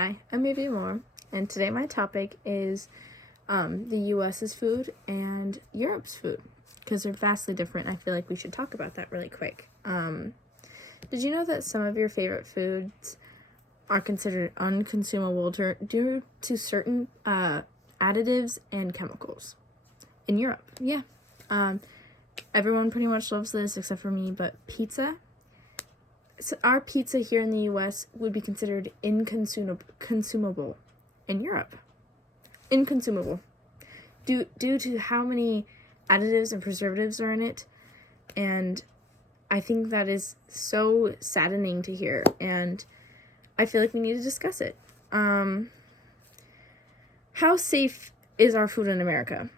Hi, I'm Maybe More, and today my topic is the US's food and Europe's food, because they're vastly different. I feel like we should talk about that really quick. Did you know that some of your favorite foods are considered unconsumable due to certain additives and chemicals in Europe? Yeah. Everyone pretty much loves this except for me, but pizza. So our pizza here in the U.S. would be considered inconsumable in Europe. Inconsumable. Due to how many additives and preservatives are in it. And I think that is so saddening to hear. And I feel like we need to discuss it. How safe is our food in America?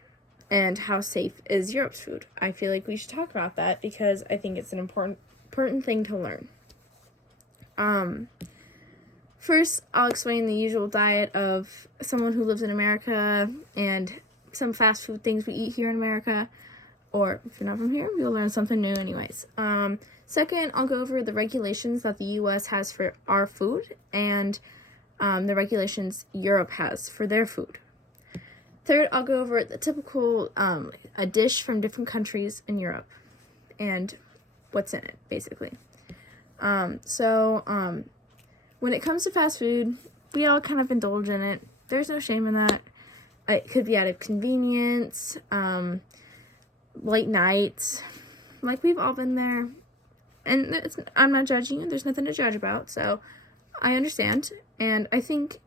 And how safe is Europe's food? I feel like we should talk about that because I think it's an important thing to learn. First, I'll explain the usual diet of someone who lives in America and some fast food things we eat here in America. Or if you're not from here, you'll learn something new anyways. Second, I'll go over the regulations that the U.S. has for our food and the regulations Europe has for their food. Third, I'll go over the typical, a dish from different countries in Europe and what's in it, basically. When it comes to fast food, we all kind of indulge in it. There's no shame in that. It could be out of convenience, late nights, like we've all been there. And I'm not judging you. There's nothing to judge about, so I understand. And I think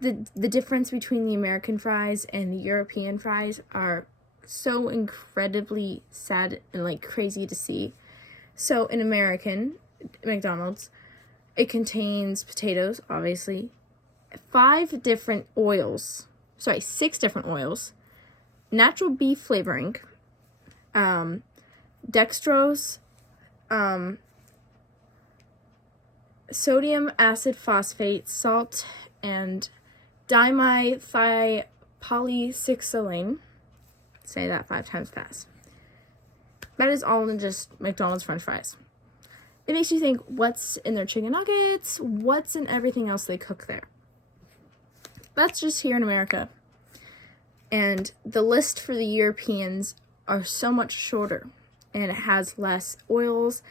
the difference between the American fries and the European fries are so incredibly sad and crazy to see. So in American McDonald's, it contains potatoes, obviously, 6 different oils, natural beef flavoring, dextrose, sodium acid phosphate, salt, and dimethylpolysicyline. Say that 5 times fast. That is all in just McDonald's French fries. It makes you think, what's in their chicken nuggets? What's in everything else they cook there? That's just here in America. And the list for the Europeans are so much shorter. And it has less oils,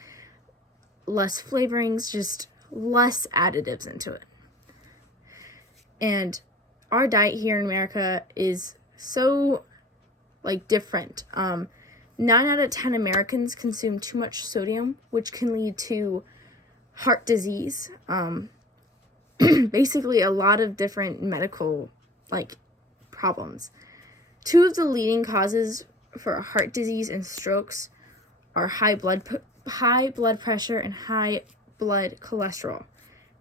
less flavorings, just less additives into it. And our diet here in America is so, different. 9 out of 10 Americans consume too much sodium, which can lead to heart disease. Basically, a lot of different medical, problems. 2 of the leading causes for heart disease and strokes are high blood pressure and high blood cholesterol.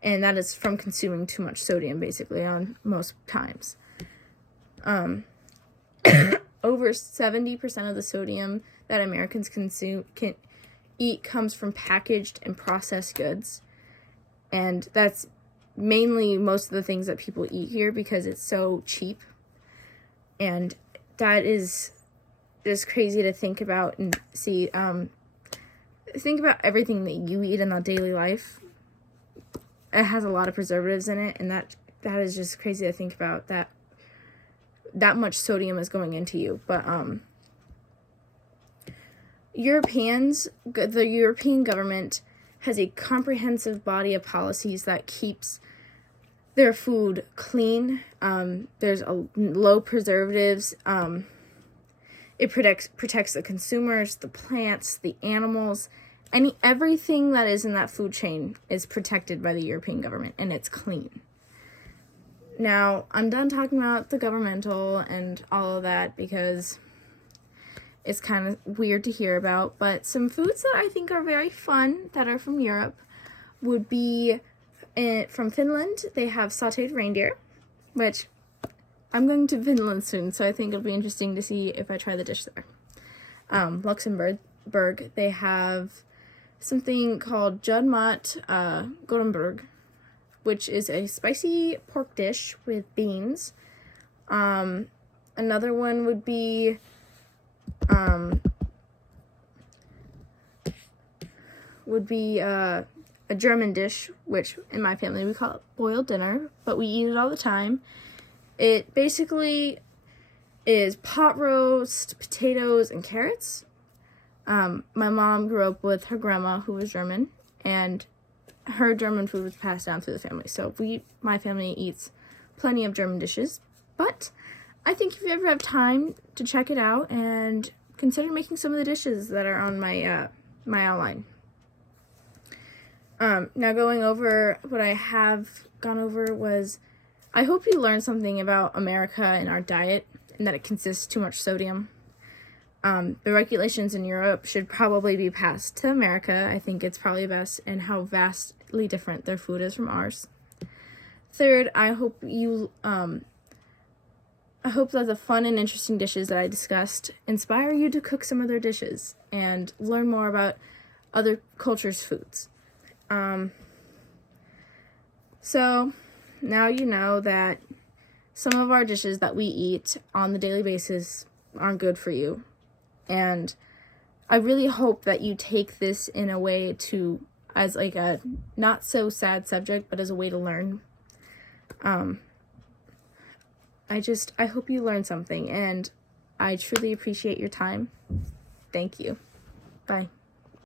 And that is from consuming too much sodium, basically, on most times. Over 70% of the sodium that Americans can eat comes from packaged and processed goods. And that's mainly most of the things that people eat here because it's so cheap. And that is just crazy to think about and see. Think about everything that you eat in the daily life. It has a lot of preservatives in it, and that is just crazy to think about that much sodium is going into you. But the European government has a comprehensive body of policies that keeps their food clean. There's low preservatives. It protects the consumers, the plants, the animals. Everything that is in that food chain is protected by the European government, and it's clean. Now, I'm done talking about the governmental and all of that because it's kind of weird to hear about. But some foods that I think are very fun that are from Europe would be from Finland. They have sauteed reindeer, which I'm going to Finland soon, so I think it'll be interesting to see if I try the dish there. Luxembourg, they have something called Judmat Gothenburg, which is a spicy pork dish with beans. Another one would be a German dish, which in my family we call it boiled dinner, but we eat it all the time. It basically is pot roast, potatoes, and carrots. My mom grew up with her grandma, who was German, and her German food was passed down through the family. So my family eats plenty of German dishes. But I think if you ever have time to check it out and consider making some of the dishes that are on my my outline. Now going over what I have gone over was, I hope you learned something about America and our diet, and that it consists too much sodium. The regulations in Europe should probably be passed to America. I think it's probably best, and how vastly different their food is from ours. Third, I hope that the fun and interesting dishes that I discussed inspire you to cook some of their dishes and learn more about other cultures' foods. So now you know that some of our dishes that we eat on the daily basis aren't good for you. And I really hope that you take this in a way as like a not so sad subject, but as a way to learn. I hope you learned something, and I truly appreciate your time. Thank you. Bye.